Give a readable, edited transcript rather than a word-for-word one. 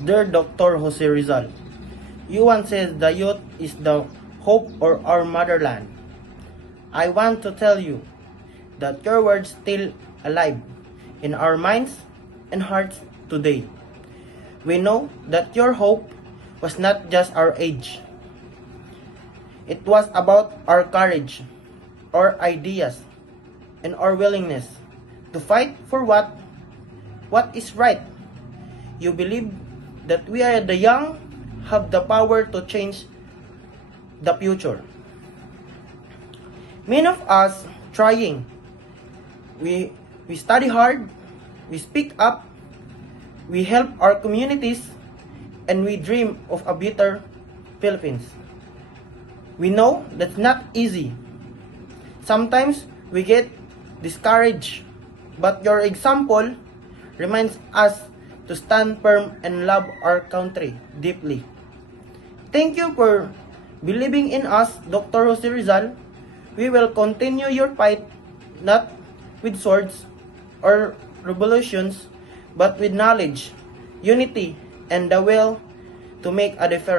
Dear Dr. Jose Rizal, you once said the youth is the hope of our motherland. I want to tell you that your words still alive in our minds and hearts today. We know that your hope was not just our age. It was about our courage, our ideas, and our willingness to fight for what is right. You believe that we are the young have the power to change the future. Many of us trying. We study hard, we speak up, we help our communities, and we dream of a better Philippines. We know that's not easy. Sometimes we get discouraged, but your example reminds us to stand firm and love our country deeply. Thank you for believing in us, Dr. Jose Rizal. We will continue your fight, not with swords or revolutions, but with knowledge, unity, and the will to make a difference.